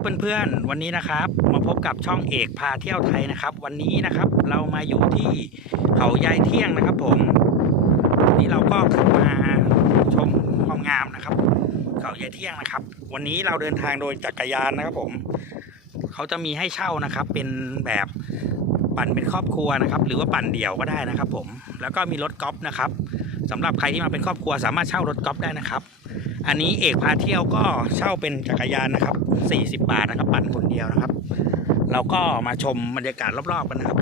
เพื่อนๆวันนี้นะครับมาพบกับช่องเอกพาเที่ยวไทยนะครับ วันนี้นะครับเรามาอยู่ที่เขายายเที่ยงนะครับผมวันนี้เราก็ขึ้นมาชมความงามนะครับ เขายายเที่ยงนะครับ วันนี้เราเดินทางโดยจักรยานนะครับ ผมเขาจะมีให้เช่านะครับ เป็นแบบปั่นเป็นครอบครัวนะครับ หรือว่าปั่นเดี่ยวก็ได้นะครับ ผมแล้วก็มีรถกอล์ฟนะครับสำหรับใครที่มาเป็นครอบครัวสามารถเช่ารถกอล์ฟได้นะครับ อันนี้เอกพาเที่ยวก็เช่าเป็นจักรยานนะครับ 40 บาทนะครับปั่นคนเดียวนะครับ เราก็มาชมบรรยากาศรอบๆกันนะครับ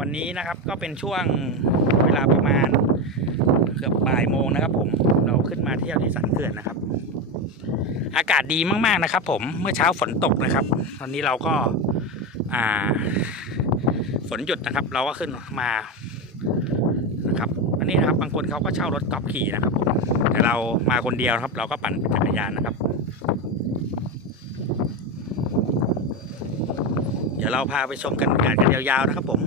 วันนี้นะครับก็เป็นช่วงเวลาประมาณเกือบบ่ายโมงนะครับ ผมเราขึ้นมาเที่ยวที่สันเขื่อนนะครับ อากาศดีมากๆนะครับ ผมเมื่อเช้าฝนตกนะครับ ตอนนี้เราก็อ่าฝนหยุดนะครับ เราก็ขึ้นมาันนี้นะครับบางคนเขาก็เช่ารถกอล์ฟขี่นะครับผมแต่เรามาคนเดียวครับ เราก็ปั่นจักรยานนะครับ เดี๋ยวเราพาไปชมกันการกันยาวๆนะครับผม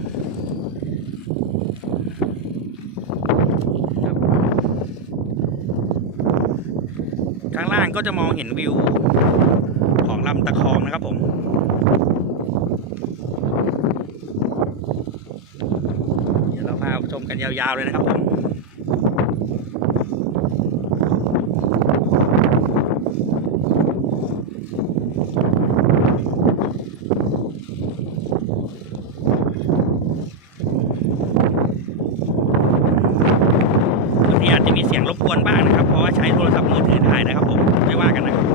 ข้างล่างก็จะมองเห็นวิวของลำตะคองนะครับผมเดี๋ยวเราพาชมกันยาวๆเลยนะครับผม วันนี้อาจจะมีเสียงรบกวนบ้างนะครับ เพราะว่าใช้โทรศัพท์มือถือถ่าย นะครับผม ไม่ว่ากันนะครับ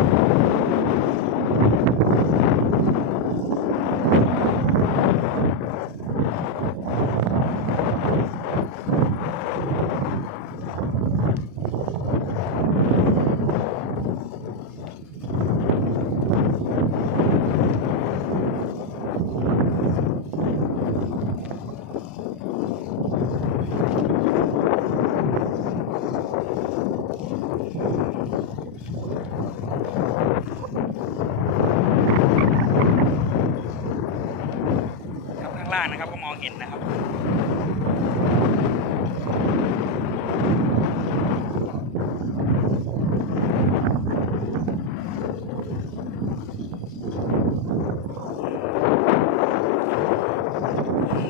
ครั บ้างล่างนะครับ ก็มองเห็นนะครับ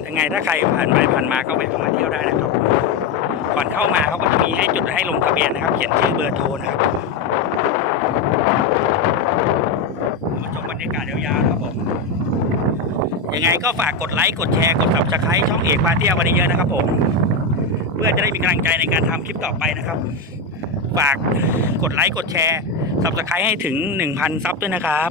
ยังไงถ้าใครผ่านไปผ่านมาก็แวะเข้ามาเที่ยวได้นะครับ ก่อนเข้ามาเขาก็จะมีให้จุดให้ลงทะเบียนนะครับ เขียนชื่อเบอร์โทรนะครับมาชมบรรยากาศยาวๆนะครับผม ยังไงก็ฝากกดไลค์กดแชร์กดตับชาร์คช่องเอกพาเที่ยววันเยอะนะครับผม เพื่อจะได้มีกำลังใจในการทำคลิปต่อไปนะครับ ฝากกดไลค์กดแชร์ตับชาร์คให้ถึง 1,000 ซับด้วยนะครับ